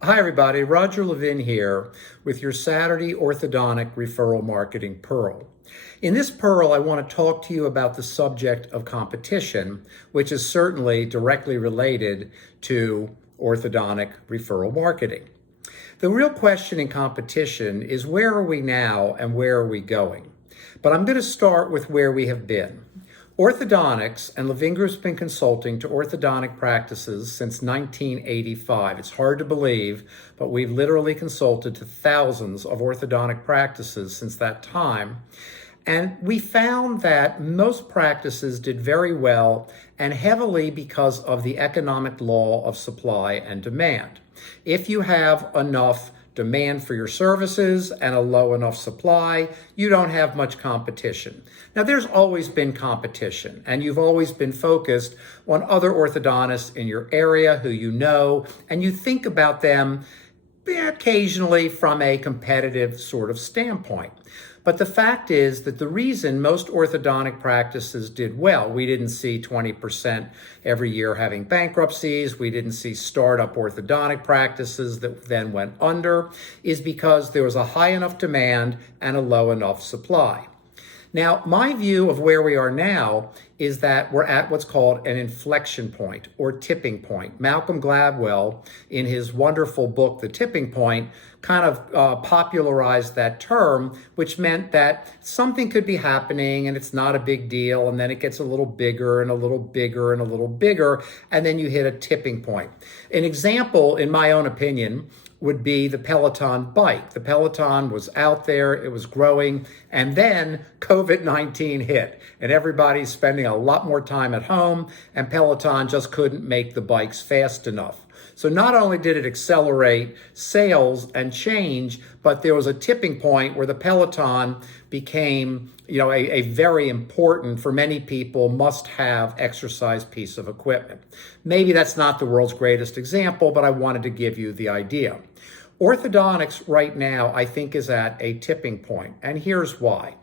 Hi everybody, Roger Levin here with your Saturday Orthodontic Referral Marketing Pearl. In this Pearl, I want to talk to you about the subject of competition, which is certainly directly related to orthodontic referral marketing. The real question in competition is where are we now and where are we going? But I'm going to start with where we have been. Orthodontics, and Levin Group's been consulting to orthodontic practices since 1985. It's hard to believe, but we've literally consulted to thousands of orthodontic practices since that time. And we found that most practices did very well and heavily because of the economic law of supply and demand. If you have enough demand for your services and a low enough supply, you don't have much competition. Now, there's always been competition, and you've always been focused on other orthodontists in your area who you know, and you think about them occasionally from a competitive sort of standpoint. But the fact is that the reason most orthodontic practices did well, we didn't see 20% every year having bankruptcies, we didn't see startup orthodontic practices that then went under, is because there was a high enough demand and a low enough supply. Now, my view of where we are now is that we're at what's called an inflection point or tipping point. Malcolm Gladwell, in his wonderful book, The Tipping Point, kind of popularized that term, which meant that something could be happening and it's not a big deal, and then it gets a little bigger and a little bigger and a little bigger, and then you hit a tipping point. An example, in my own opinion, would be the Peloton bike. The Peloton was out there, it was growing, and then COVID-19 hit, and everybody's spending a lot more time at home, and Peloton just couldn't make the bikes fast enough. So not only did it accelerate sales and change, but there was a tipping point where the Peloton became, a very important, for many people, must-have exercise piece of equipment. Maybe that's not the world's greatest example, but I wanted to give you the idea. Orthodontics right now, I think, is at a tipping point, and here's why.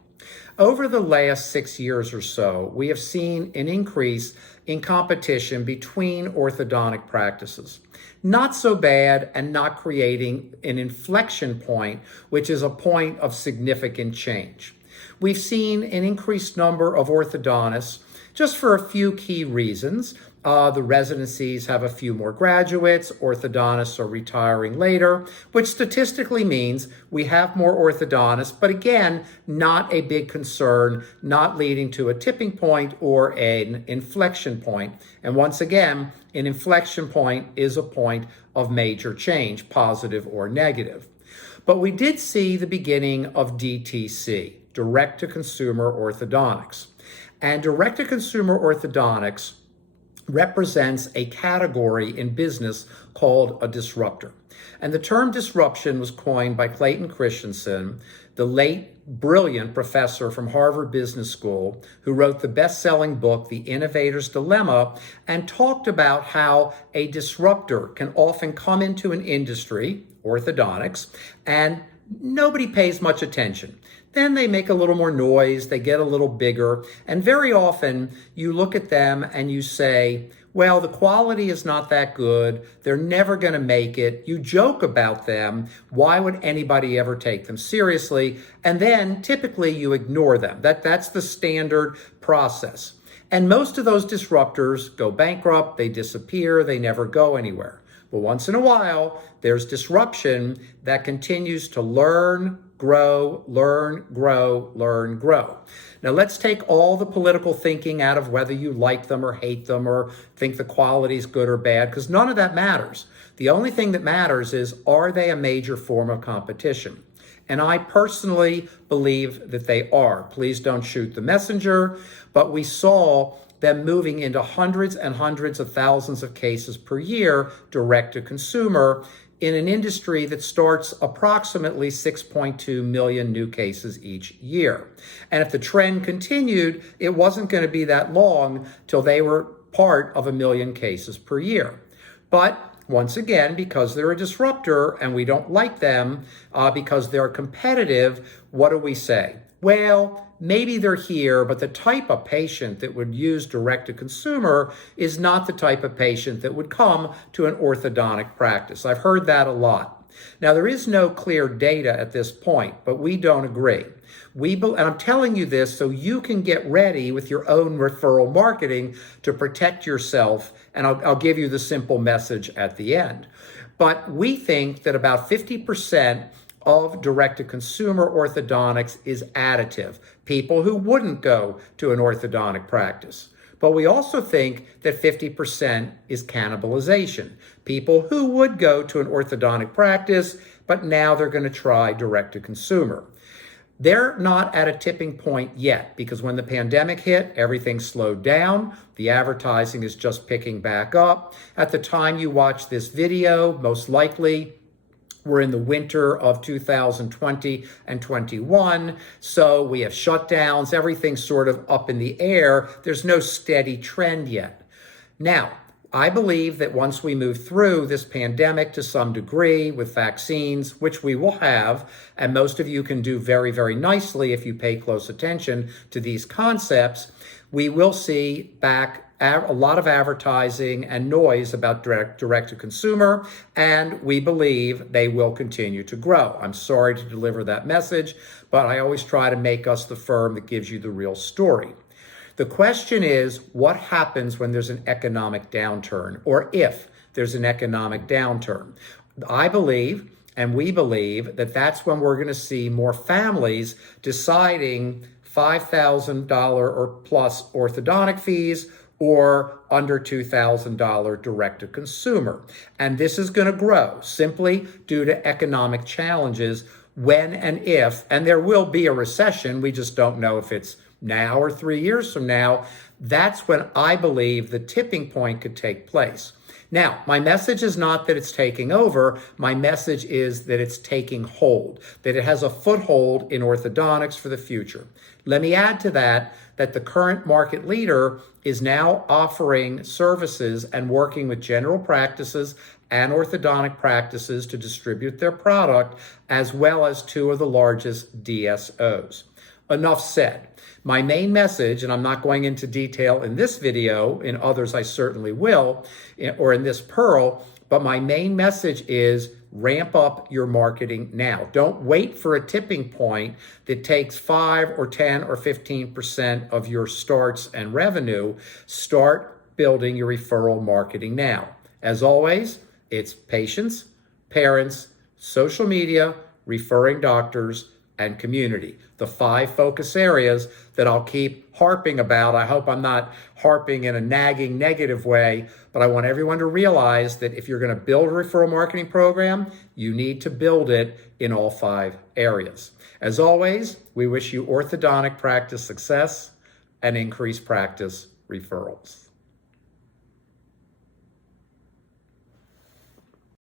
Over the last 6 years or so, we have seen an increase in competition between orthodontic practices. Not so bad and not creating an inflection point, which is a point of significant change. We've seen an increased number of orthodontists just for a few key reasons. The residencies have a few more graduates, orthodontists are retiring later, which statistically means we have more orthodontists, but again, not a big concern, not leading to a tipping point or an inflection point. And once again, an inflection point is a point of major change, positive or negative. But we did see the beginning of DTC, direct-to-consumer orthodontics. And direct-to-consumer orthodontics represents a category in business called a disruptor. And the term disruption was coined by Clayton Christensen, the late brilliant professor from Harvard Business School, who wrote the best-selling book, The Innovator's Dilemma, and talked about how a disruptor can often come into an industry, orthodontics, and nobody pays much attention. Then they make a little more noise, they get a little bigger, and very often you look at them and you say, well, the quality is not that good, they're never going to make it. You joke about them, why would anybody ever take them seriously? And then typically you ignore them. That's the standard process. And most of those disruptors go bankrupt, they disappear, they never go anywhere. But once in a while, there's disruption that continues to learn, grow, learn, grow, learn, grow. Now let's take all the political thinking out of whether you like them or hate them or think the quality is good or bad, because none of that matters. The only thing that matters is, are they a major form of competition? And I personally believe that they are. Please don't shoot the messenger, but we saw them moving into hundreds and hundreds of thousands of cases per year direct to consumer in an industry that starts approximately 6.2 million new cases each year. And if the trend continued, it wasn't going to be that long till they were part of 1 million cases per year. But once again, because they're a disruptor and we don't like them because they're competitive, what do we say? Well, maybe they're here, but the type of patient that would use direct-to-consumer is not the type of patient that would come to an orthodontic practice. I've heard that a lot. Now, there is no clear data at this point, but we don't agree. And I'm telling you this so you can get ready with your own referral marketing to protect yourself, and I'll give you the simple message at the end. But we think that about 50% of direct-to-consumer orthodontics is additive, people who wouldn't go to an orthodontic practice. But we also think that 50% is cannibalization, people who would go to an orthodontic practice, but now they're going to try direct-to-consumer. They're not at a tipping point yet because when the pandemic hit, everything slowed down. The advertising is just picking back up. At the time you watch this video, most likely we're in the winter of 2020 and 21, so we have shutdowns, everything's sort of up in the air. There's no steady trend yet. Now, I believe that once we move through this pandemic to some degree with vaccines, which we will have, and most of you can do very, very nicely if you pay close attention to these concepts, we will see back a lot of advertising and noise about direct-to-consumer, and we believe they will continue to grow. I'm sorry to deliver that message, but I always try to make us the firm that gives you the real story. The question is, what happens when there's an economic downturn, or if there's an economic downturn? I believe, and we believe, that that's when we're going to see more families deciding $5,000 or plus orthodontic fees or under $2,000 direct-to-consumer. And this is going to grow simply due to economic challenges when and if, and there will be a recession, we just don't know if it's now or 3 years from now. That's when I believe the tipping point could take place. Now, my message is not that it's taking over. My message is that it's taking hold, that it has a foothold in orthodontics for the future. Let me add to that the current market leader is now offering services and working with general practices and orthodontic practices to distribute their product, as well as two of the largest DSOs. Enough said. My main message, and I'm not going into detail in this video, in others I certainly will, or in this Pearl, but my main message is ramp up your marketing now. Don't wait for a tipping point that takes 5 or 10 or 15% of your starts and revenue. Start building your referral marketing now. As always, it's patients, parents, social media, referring doctors, and community. The 5 focus areas that I'll keep harping about. I hope I'm not harping in a nagging negative way, but I want everyone to realize that if you're going to build a referral marketing program, you need to build it in all 5 areas. As always, we wish you orthodontic practice success and increased practice referrals.